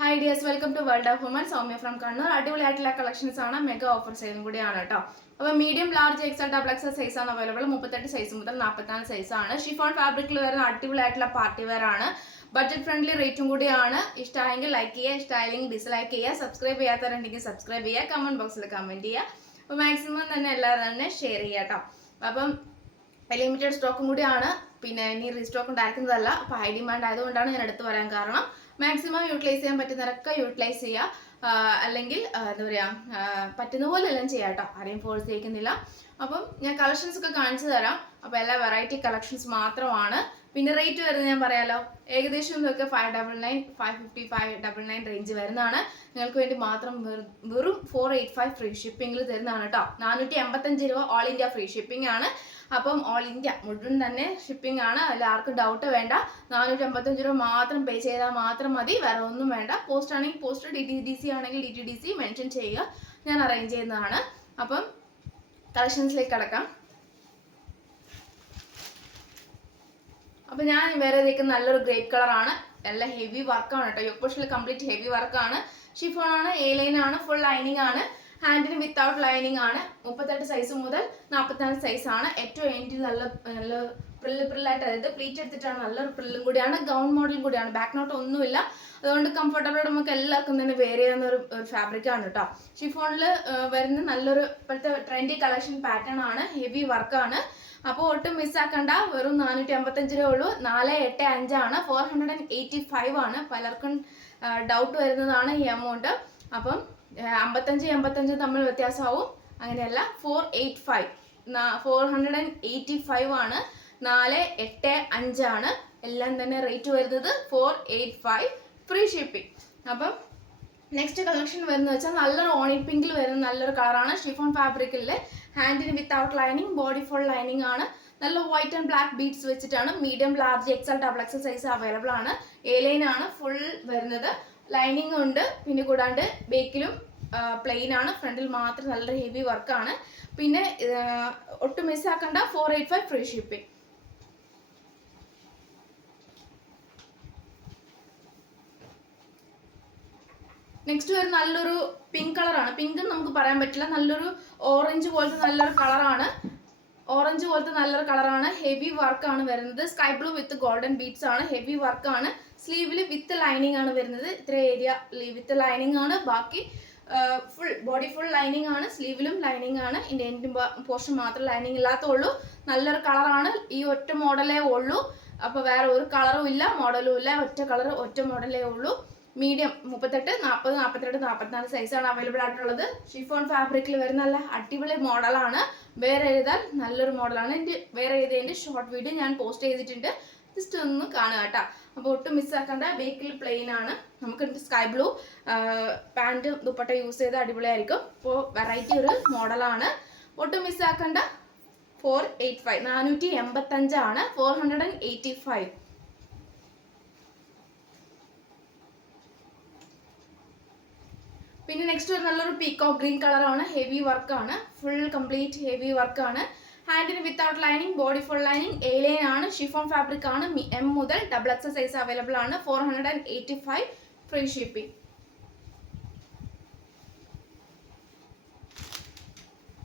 Hi dears, welcome to World of Women. Soumya from Kannur. അടിപൊളിയായിട്ടുള്ള collections ആണ്, mega offer സെയിലും കൂടിയാണ് കേട്ടോ. അപ്പോൾ medium large XL double XL size ആണ് available. 38 size മുതൽ 44 സൈസ് ആണ്. ഷിഫോൺ ഫാബ്രിക്കിൽ വരുന്ന അടിപൊളിയായിട്ടുള്ള പാർട്ടി വെയർ ആണ്. ബഡ്ജറ്റ് ഫ്രണ്ട്ലി റേറ്റും കൂടിയാണ്. ഇഷ്ടമായെങ്കിൽ ലൈക്ക് ചെയ്യുക, ഇഷ്ടമായില്ലെങ്കിൽ ഡിസ്ലൈക്ക് ചെയ്യുക. സബ്സ്ക്രൈബ് ചെയ്യാത്തവരുണ്ടെങ്കിൽ സബ്സ്ക്രൈബ് ചെയ്യുക, കമന്റ് ബോക്സിൽ കമന്റ് ചെയ്യുക. അപ്പോൾ മാക്സിമം തന്നെ എല്ലാവരും തന്നെ ഷെയർ ചെയ്യുക കേട്ടോ. അപ്പം ലിമിറ്റഡ് സ്റ്റോക്കും കൂടിയാണ്, പിന്നെ ഇനി റീസ്റ്റോക്ക് ഉണ്ടാക്കുന്നതല്ല. അപ്പോൾ ഹൈ ഡിമാൻഡ് ആയതുകൊണ്ടാണ് ഞാൻ എടുത്തു പറയാൻ കാരണം. മാക്സിമം യൂട്ടിലൈസ് ചെയ്യാൻ പറ്റുന്നവരൊക്കെ യൂട്ടിലൈസ് ചെയ്യുക, അല്ലെങ്കിൽ എന്താ പറയുക, പറ്റുന്ന പോലെ എല്ലാം ചെയ്യാം കേട്ടോ. ആരെയും ഫോഴ്സ് ചെയ്യിക്കുന്നില്ല. അപ്പം ഞാൻ കളക്ഷൻസ് ഒക്കെ കാണിച്ചു തരാം. അപ്പോൾ എല്ലാ വെറൈറ്റി കളക്ഷൻസ് മാത്രമാണ്. പിന്നെ റേറ്റ് വരുന്നത് ഞാൻ പറയാലോ, ഏകദേശം ഇതൊക്കെ 599, 550, 599 റേഞ്ച് വരുന്നതാണ്. നിങ്ങൾക്ക് വേണ്ടി മാത്രം വെറും 485 ഫ്രീ ഷിപ്പിംഗിൽ തരുന്നതാണ് കേട്ടോ. 485 രൂപ ഓൾ ഇന്ത്യ ഫ്രീ ഷിപ്പിംഗ് ആണ്. അപ്പം ഓൾ ഇന്ത്യ മുഴുവൻ തന്നെ ഷിപ്പിംഗ് ആണ്. അതിൽ ആർക്കും ഡൗട്ട് വേണ്ട. 455 രൂപ മാത്രം പേ ചെയ്താൽ മാത്രം മതി, വേറെ ഒന്നും വേണ്ട. പോസ്റ്റ് ആണെങ്കിൽ പോസ്റ്റ്, DTDC ആണെങ്കിൽ DTDC മെൻഷൻ ചെയ്യുക, ഞാൻ അറേഞ്ച് ചെയ്യുന്നതാണ്. അപ്പം കളക്ഷൻസിലേക്ക് കടക്കാം. അപ്പോൾ ഞാൻ വേറെ ഇരിക്കുന്ന നല്ലൊരു ഗ്രേപ്പ് കളറാണ്. എല്ലാം ഹെവി വർക്കാണ് കേട്ടോ. യോക്ക് പോർഷനിൽ കംപ്ലീറ്റ് ഹെവി വർക്കാണ്. ഷിഫോൺ ആണ്, എ ലൈൻ ആണ്, ഫുൾ ലൈനിങ് ആണ്. ഹാൻഡിന് വിത്തൗട്ട് ലൈനിങ് ആണ്. 38 സൈസ് മുതൽ 44 സൈസ് ആണ്. ഏറ്റവും എൻഡിൽ നല്ല പ്രില്ലായിട്ട്, അതായത് പ്ലീറ്റ് എടുത്തിട്ടാണ്, നല്ലൊരു പ്രില്ലും കൂടിയാണ്. ഗൗൺ മോഡലും കൂടിയാണ്. ബാക്ക് നോട്ട് ഒന്നുമില്ല. അതുകൊണ്ട് കംഫർട്ടബിൾ നമുക്ക് എല്ലാവർക്കും തന്നെ വെയർ ചെയ്യുന്ന ഒരു ഫാബ്രിക് ആണ് കേട്ടോ. ഷിഫോണിൽ വരുന്ന നല്ലൊരു ഇപ്പോഴത്തെ ട്രെൻഡി കളക്ഷൻ പാറ്റേൺ ആണ്. ഹെവി വർക്കാണ്. അപ്പോൾ ഒട്ടും മിസ്സാക്കണ്ട. വെറും 455 രൂപ ഉള്ളൂ. 485 ആണ്. 485 ആണ്. പലർക്കും ഡൗട്ട് വരുന്നതാണ് ഈ എമൗണ്ട്. അപ്പം 55 തമ്മിൽ വ്യത്യാസമാവും. അങ്ങനെയല്ല, 485 ആണ്. 485 ആണ്. എല്ലാം തന്നെ റേറ്റ് വരുന്നത് 485 ഫ്രീ ഷിപ്പിംഗ്. അപ്പം നെക്സ്റ്റ് കളക്ഷൻ വരുന്നത് വെച്ചാൽ നല്ലൊരു ഓണി പിങ്കിൽ വരുന്ന നല്ലൊരു കളറാണ്. ഷിഫോൺ ഫാബ്രിക്കിലെ ഹാൻഡിന് without lining, body full lining ആണ്. നല്ല വൈറ്റ് ആൻഡ് ബ്ലാക്ക് ബീഡ്സ് വെച്ചിട്ടാണ്. Medium large XL double XL size available ആണ്. എ ലൈൻ ആണ് ഫുൾ വരുന്നത്. ലൈനിങ് ഉണ്ട്. പിന്നെ കൂടാണ്ട് ബേക്കിലും പ്ലെയിൻ ആണ്. ഫ്രണ്ടിൽ മാത്രം നല്ല ഹെവി വർക്കാണ്. പിന്നെ ഒട്ടും മിസ്സാക്കണ്ട, 485 ഫ്രീ ഷിപ്പിംഗ്. നെക്സ്റ്റ് വരുന്ന നല്ലൊരു പിങ്ക് കളറാണ്. പിങ്ക് നമുക്ക് പറയാൻ പറ്റില്ല, നല്ലൊരു ഓറഞ്ച് പോലത്തെ നല്ലൊരു കളറാണ്. ഹെവി വർക്കാണ് വരുന്നത്. സ്കൈ ബ്ലൂ വിത്ത് ഗോൾഡൻ ബീഡ്സ് ആണ്. ഹെവി വർക്കാണ്. സ്ലീവിൽ വിത്ത് ലൈനിങ് ആണ് വരുന്നത്. ഇത്ര ഏരിയ വിത്ത് ലൈനിങ് ആണ്. ബാക്കി ഫുൾ ബോഡി ഫുൾ ലൈനിങ് ആണ്. സ്ലീവിലും ലൈനിങ് ആണ്. ഇതിൻ്റെ എൻഡ് പോർഷൻ മാത്രം ലൈനിങ് ഇല്ലാത്തുള്ളൂ. നല്ലൊരു കളറാണ്. ഈ ഒറ്റ മോഡലേ ഉള്ളൂ. അപ്പോൾ വേറെ ഒരു കളറും ഇല്ല, മോഡലും ഇല്ല. ഒറ്റ കളർ, ഒറ്റ മോഡലേ ഉള്ളൂ. മീഡിയം 38, 40, 42, 44 സൈസാണ് അവൈലബിൾ ആയിട്ടുള്ളത്. ഷിഫോൺ ഫാബ്രിക്കിൽ വരുന്ന നല്ല അടിപൊളി മോഡലാണ്. വേറെ എഴുതാൻ നല്ലൊരു മോഡലാണ്. വേറെ എഴുതിയതിൻ്റെ ഷോർട്ട് വീഡിയോ ഞാൻ പോസ്റ്റ് ചെയ്തിട്ടുണ്ട്. ജസ്റ്റ് ഒന്ന് കാണുക കേട്ടോ. അപ്പോൾ ഒട്ടും മിസ്സാക്കേണ്ട. ബേക്കിൽ പ്ലെയിൻ ആണ്. നമുക്ക് sky blue pant dupatta use ചെയ്ത് അടിപൊളിയായിരിക്കും. അപ്പോൾ വെറൈറ്റി ഒരു മോഡലാണ്. ഒട്ടും മിസ്സാക്കേണ്ട. 485, 485 ആണ്. 485. പിന്നെ നെക്സ്റ്റ് ഒരു നല്ലൊരു പീകോക്ക് ഗ്രീൻ കളറാണ്. ഹെവി വർക്കാണ്. ഫുൾ കംപ്ലീറ്റ് ഹെവി വർക്കാണ്. ഹാൻഡിന് without lining, body full lining, A line ആണ്. ഷിഫോൺ ഫാബ്രിക് ആണ്. M മുതൽ ഡബിൾ എക്സൽ സൈസ് അവൈലബിൾ ആണ്. 485 ഫ്രീ ഷിപ്പിംഗ്.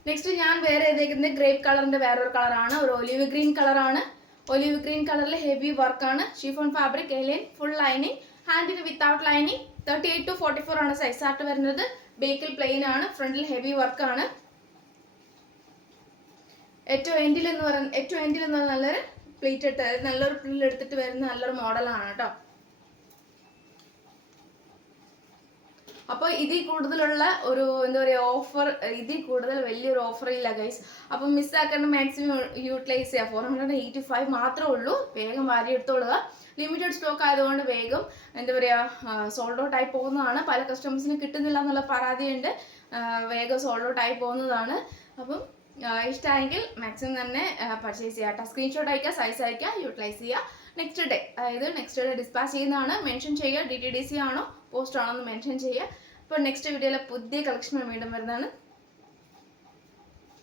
നെക്സ്റ്റ് ഞാൻ വേറെ ചെയ്തേക്കുന്നത് ഗ്രേപ്പ് കളറിന്റെ വേറൊരു കളറാണ്. ഒരു ഒലിവ് ഗ്രീൻ കളറാണ്. ഒലിവ് ഗ്രീൻ കളറിൽ ഹെവി വർക്കാണ്. Chiffon fabric, A line, full lining. ഹാൻഡിന് വിത്തൗട്ട് ലൈനിങ്. 38 to 44 ആണ് സൈസ് ആയിട്ട് വരുന്നത്. ബേക്കിൽ പ്ലെയിൻ ആണ്. ഫ്രണ്ടിൽ ഹെവി വർക്കാണ്. ഏറ്റവും എൻഡിൽ എന്ന് പറയുന്നത് നല്ലൊരു പ്ലേറ്റ് എടുത്ത്, നല്ലൊരു പ്രില്ല് എടുത്തിട്ട് വരുന്ന നല്ലൊരു മോഡലാണ് കേട്ടോ. അപ്പോൾ ഇതിൽ കൂടുതലുള്ള ഒരു എന്താ പറയുക ഓഫർ, ഇതിൽ കൂടുതൽ വലിയൊരു ഓഫർ ഇല്ല ഗൈസ്. അപ്പം മിസ്സാക്കേണ്ട, മാക്സിമം യൂട്ടിലൈസ് ചെയ്യുക. 485 മാത്രമേ ഉള്ളൂ. വേഗം വാരി എടുത്തോളുക. ലിമിറ്റഡ് സ്റ്റോക്ക് ആയതുകൊണ്ട് വേഗം എന്താ പറയുക സോൾഡ് ഔട്ട് ആയി പോകുന്നതാണ്. പല കസ്റ്റമേഴ്സിന് കിട്ടുന്നില്ല എന്നുള്ള പരാതിയുണ്ട്. വേഗം സോൾഡ് ഔട്ട് ആയി പോകുന്നതാണ്. അപ്പം ഇഷ്ടമായെങ്കിൽ മാക്സിമം തന്നെ പർച്ചേസ് ചെയ്യുക കേട്ടോ. സ്ക്രീൻഷോട്ട് അയക്കുക, സൈസ് അയക്കുക, യൂട്ടിലൈസ് ചെയ്യുക. നെക്സ്റ്റ് ഡേ, അതായത് നെക്സ്റ്റ് ഡേ ഡിസ്പാച്ച് ചെയ്യുന്നതാണ്. മെൻഷൻ ചെയ്യുക DTDC ആണോ പോസ്റ്റ് ആണോ എന്ന് മെൻഷൻ ചെയ്യുക. അപ്പോൾ നെക്സ്റ്റ് വീഡിയോയിലെ പുതിയ കളക്ഷൻ വീണ്ടും വരുന്നതാണ്.